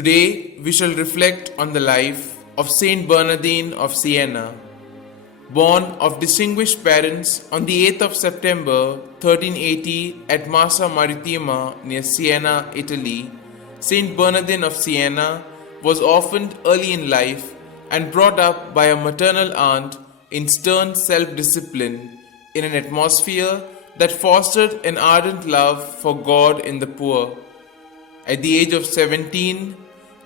Today we shall reflect on the life of St Bernardine of Siena. Born of distinguished parents on the 8th of September 1380 at Massa Marittima near Siena, Italy, St Bernardine of Siena was orphaned early in life and brought up by a maternal aunt in stern self-discipline in an atmosphere that fostered an ardent love for God in the poor. At the age of 17,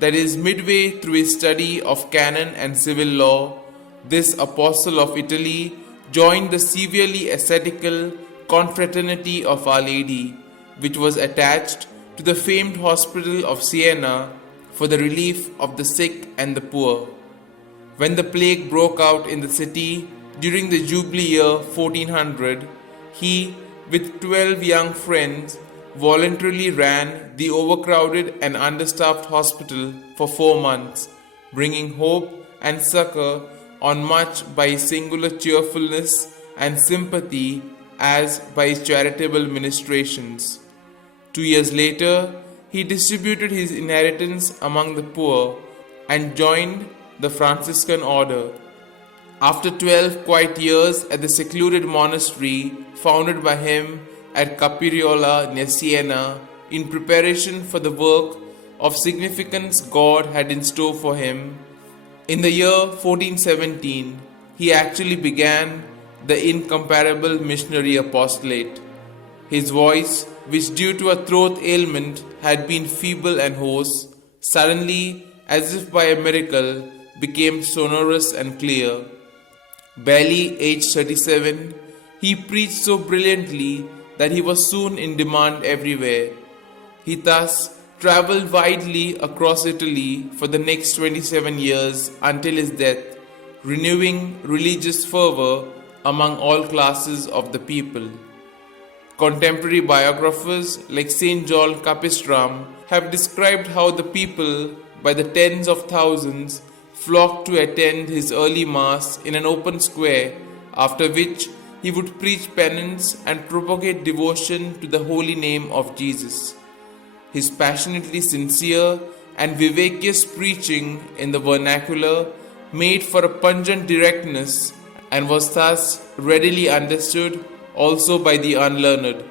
that is midway through his study of canon and civil law, this apostle of Italy joined the severely ascetical Confraternity of Our Lady, which was attached to the famed hospital of Siena for the relief of the sick and the poor. When the plague broke out in the city during the Jubilee year 1400, he, with 12 young friends, voluntarily ran the overcrowded and understaffed hospital for 4 months, bringing hope and succor on much by his singular cheerfulness and sympathy as by his charitable ministrations. 2 years later, he distributed his inheritance among the poor and joined the Franciscan order. After 12 quiet years at the secluded monastery founded by him at Capiriola near Siena, in preparation for the work of significance God had in store for him, in the year 1417, he actually began the incomparable missionary apostolate. His voice, which due to a throat ailment had been feeble and hoarse, suddenly, as if by a miracle, became sonorous and clear. Barely aged 37, he preached so brilliantly that he was soon in demand everywhere. He thus traveled widely across Italy for the next 27 years until his death, renewing religious fervor among all classes of the people. Contemporary biographers like St John Capistram have described how the people, by the tens of thousands, flocked to attend his early mass in an open square, after which he would preach penance and propagate devotion to the holy name of Jesus. His passionately sincere and vivacious preaching in the vernacular made for a pungent directness and was thus readily understood also by the unlearned.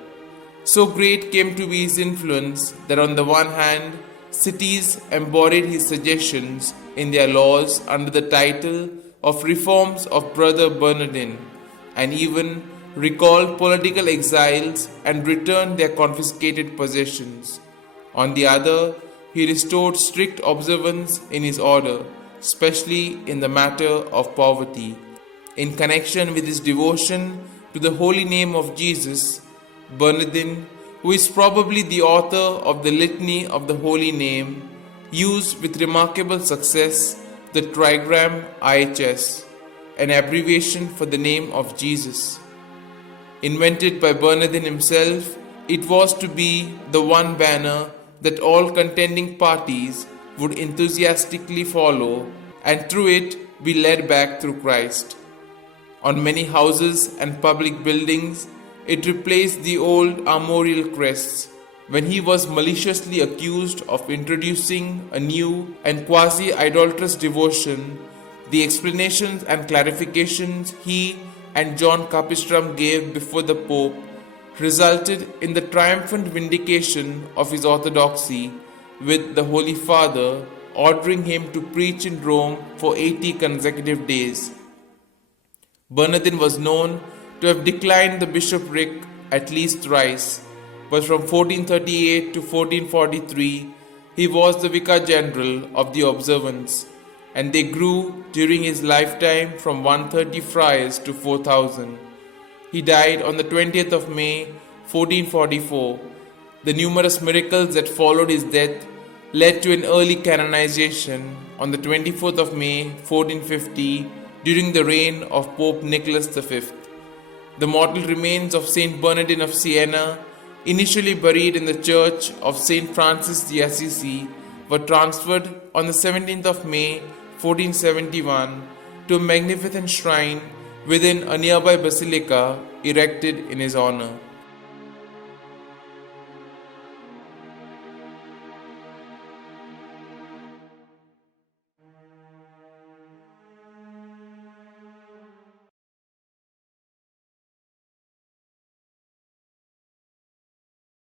So great came to be his influence that on the one hand, cities embodied his suggestions in their laws under the title of Reforms of Brother Bernardine, and even recalled political exiles and returned their confiscated possessions. On the other, he restored strict observance in his order, especially in the matter of poverty. In connection with his devotion to the holy name of Jesus, Bernardine, who is probably the author of the Litany of the Holy Name, used with remarkable success the trigram IHS, an abbreviation for the name of Jesus. Invented by Bernardine himself, it was to be the one banner that all contending parties would enthusiastically follow and through it be led back through Christ. On many houses and public buildings, it replaced the old armorial crests. When he was maliciously accused of introducing a new and quasi-idolatrous devotion, the explanations and clarifications he and John Capistram gave before the Pope resulted in the triumphant vindication of his orthodoxy, with the Holy Father ordering him to preach in Rome for 80 consecutive days. Bernardine was known to have declined the bishopric at least thrice, but from 1438 to 1443 he was the Vicar General of the Observance, and they grew during his lifetime from 130 friars to 4,000. He died on the 20th of May 1444. The numerous miracles that followed his death led to an early canonization on the 24th of May 1450 during the reign of Pope Nicholas V. The mortal remains of St Bernardine of Siena, initially buried in the church of St Francis de Assisi, were transferred on the 17th of May 1471 to a magnificent shrine within a nearby basilica erected in his honor.